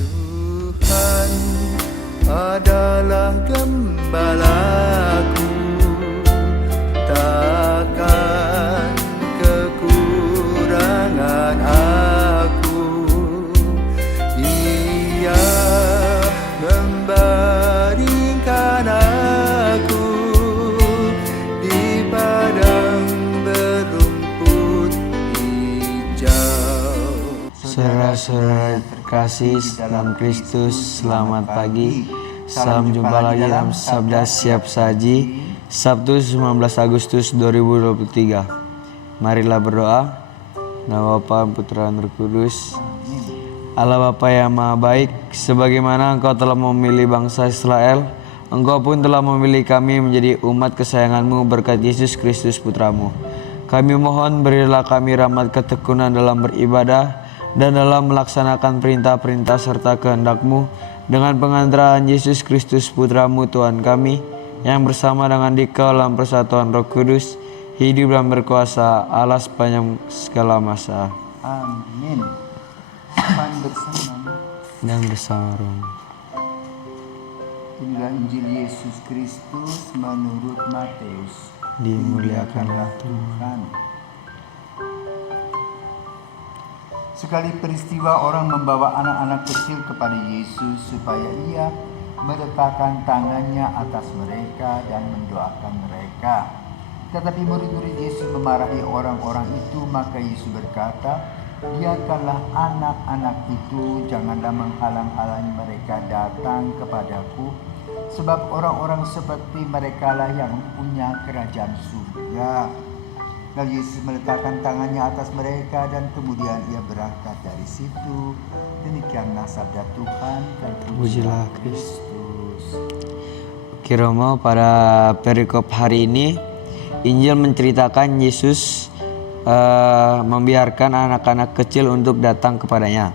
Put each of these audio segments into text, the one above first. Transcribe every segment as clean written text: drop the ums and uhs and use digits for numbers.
Tuhan adalah gembalaku, takkan kekurangan aku. Ia membaringkan aku di padang berumput hijau. Saudara-saudara terkasih dalam Kristus, selamat pagi. Salam jumpa lagi dalam Sabda Siap Saji, Sabtu 19 Agustus 2023. Marilah berdoa. Nama Bapa, Putra, dan Roh Kudus. Allah Bapa yang Maha Baik, sebagaimana Engkau telah memilih bangsa Israel, Engkau pun telah memilih kami menjadi umat kesayangan-Mu berkat Yesus Kristus Putra-Mu. Kami mohon berilah kami rahmat ketekunan dalam beribadah dan dalam melaksanakan perintah-perintah serta kehendak-Mu, dengan pengantaraan Yesus Kristus Putra-Mu Tuhan kami, yang bersama dengan Dikau dalam persatuan Roh Kudus, hidup dan berkuasa Allah sepanjang segala masa. Amin. Tuhan bersama Dan bersama Roh. Inilah Injil Yesus Kristus menurut Matius. Dimuliakanlah Tuhan. Sekali peristiwa orang membawa anak-anak kecil kepada Yesus supaya ia meletakkan tangannya atas mereka dan mendoakan mereka. Tetapi murid-murid Yesus memarahi orang-orang itu, maka Yesus berkata, "Biarkanlah anak-anak itu, janganlah menghalang-halangi mereka datang kepadaku, sebab orang-orang seperti merekalah yang punya kerajaan surga." Lalu Yesus meletakkan tangannya atas mereka dan kemudian ia berangkat dari situ. Demikianlah sabda Tuhan. Terpujilah Kristus. Oke Romo, pada perikop hari ini Injil menceritakan Yesus membiarkan anak-anak kecil untuk datang kepadanya.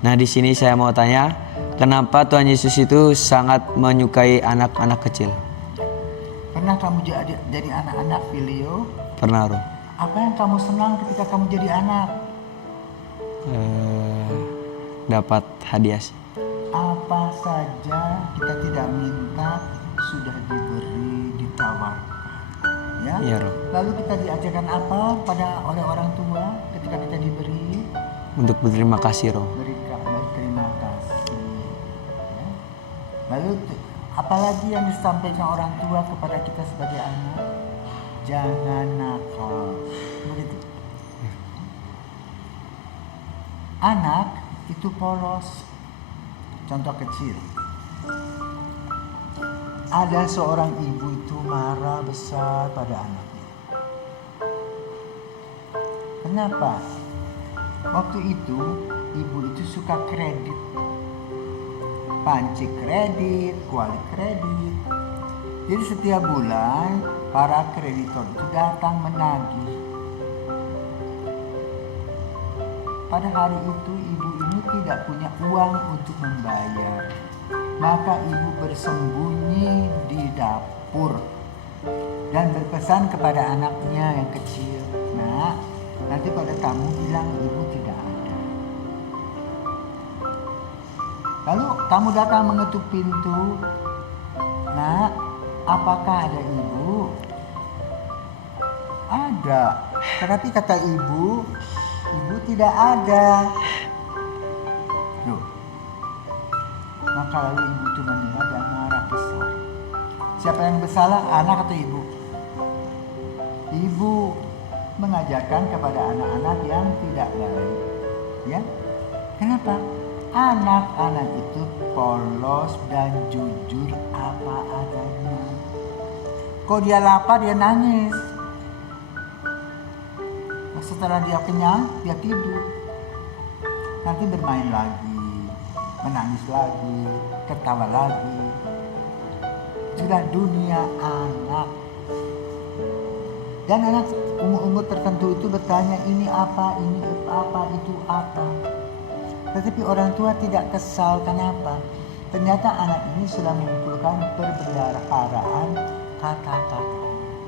Nah, di sini saya mau tanya, kenapa Tuhan Yesus itu sangat menyukai anak-anak kecil? Pernah kamu jadi anak-anak, Filio? Pernah, Roh. Apa yang kamu senang ketika kamu jadi anak? Dapat hadiah sih. Apa saja kita tidak minta sudah diberi, ditawarkan. Ya? Iya, Roh. Lalu kita diajarkan apa oleh orang tua ketika kita diberi? Untuk berterima kasih, Roh. Berterima kasih. Ya? Lalu apalagi yang disampaikan orang tua kepada kita sebagai anak? Jangan nakal. Begitu. Anak itu polos. Contoh kecil. Ada seorang ibu itu marah besar pada anaknya. Kenapa? Waktu itu ibu itu suka kredit. Panci kredit, kuali kredit. Jadi setiap bulan para kreditor itu datang menagih. Pada hari itu ibu ini tidak punya uang untuk membayar. Maka ibu bersembunyi di dapur dan berpesan kepada anaknya yang kecil, "Nak, nanti pada tamu bilang ibu tidak ada." Lalu tamu datang mengetuk pintu. "Nak, apakah ada ibu?" "Ada." Tetapi kata ibu tidak ada. Loh. Maka lalu ibu itu mendengar dan marah besar. Siapa yang bersalah, anak atau ibu? Ibu mengajarkan kepada anak-anak yang tidak baik. Ya? Kenapa? Anak-anak itu polos dan jujur apa adanya. Kalau dia lapar, dia nangis. Setelah dia kenyang, dia tidur. Nanti bermain lagi, menangis lagi, ketawa lagi. Sudah dunia anak. Dan anak umur-umur tertentu itu bertanya, ini apa, itu apa. Tetapi orang tua tidak kesal. Kenapa? Ternyata anak ini sudah mengumpulkan perbendaharaan kata-kata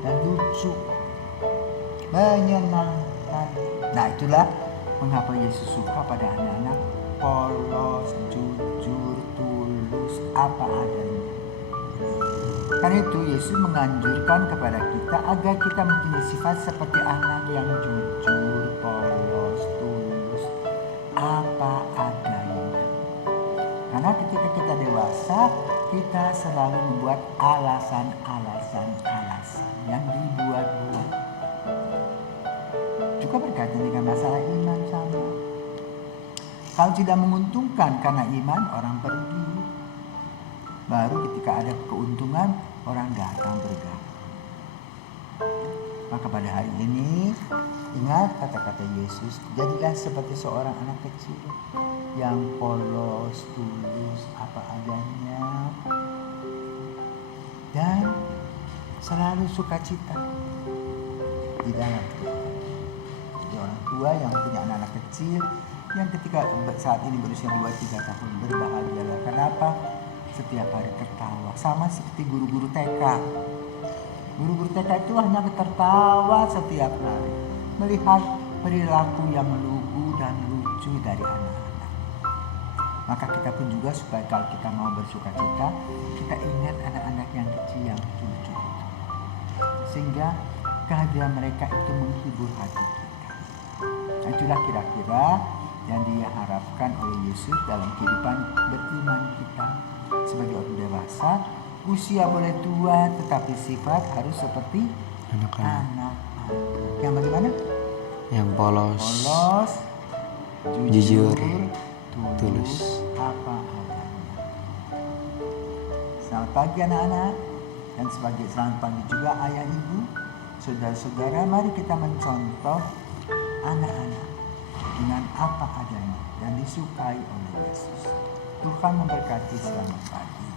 dan lucu, menyenangkan. Nah, itulah mengapa Yesus suka pada anak-anak polos, jujur. apa adanya. Karena itu Yesus menganjurkan kepada kita agar kita mempunyai sifat seperti anak yang jujur, polos, tulus, apa adanya. Karena ketika kita dewasa, kita selalu membuat alasan-alasan yang dibuat-buat. Juga berkaitan dengan masalah iman sama. Kalau tidak menguntungkan karena iman, orang pergi. Baru ketika ada keuntungan, orang datang bergabung. Maka pada hari ini, ingat kata-kata Yesus, jadilah seperti seorang anak kecil yang polos, tulus, apa adanya, dan selalu sukacita di dalam Tuhan. Jadi orang tua yang punya anak-anak kecil, yang ketika saat ini berusia 2-3 tahun, berbahagialah. Kenapa? Setiap hari tertawa, sama seperti guru-guru TK. Guru-guru TK itu hanya tertawa setiap hari melihat perilaku yang lugu dan lucu dari anak-anak. Maka kita pun juga supaya kalau kita mau bersukacita, kita ingat anak-anak yang kecil yang lucu itu, sehingga kehadiran mereka itu menghibur hati kita. Nah, itulah kira-kira yang diharapkan oleh Yesus dalam kehidupan beriman kita sebagai orang dewasa. Usia boleh tua, tetapi sifat harus seperti anak-anak. Yang bagaimana? Yang polos, jujur, tulus. apa adanya. Selamat pagi anak-anak, dan sebagai selamat pagi juga ayah ibu, saudara-saudara. Mari kita mencontoh anak-anak dengan apa adanya yang disukai oleh Yesus. Tuhan memberkati. Selamat pagi.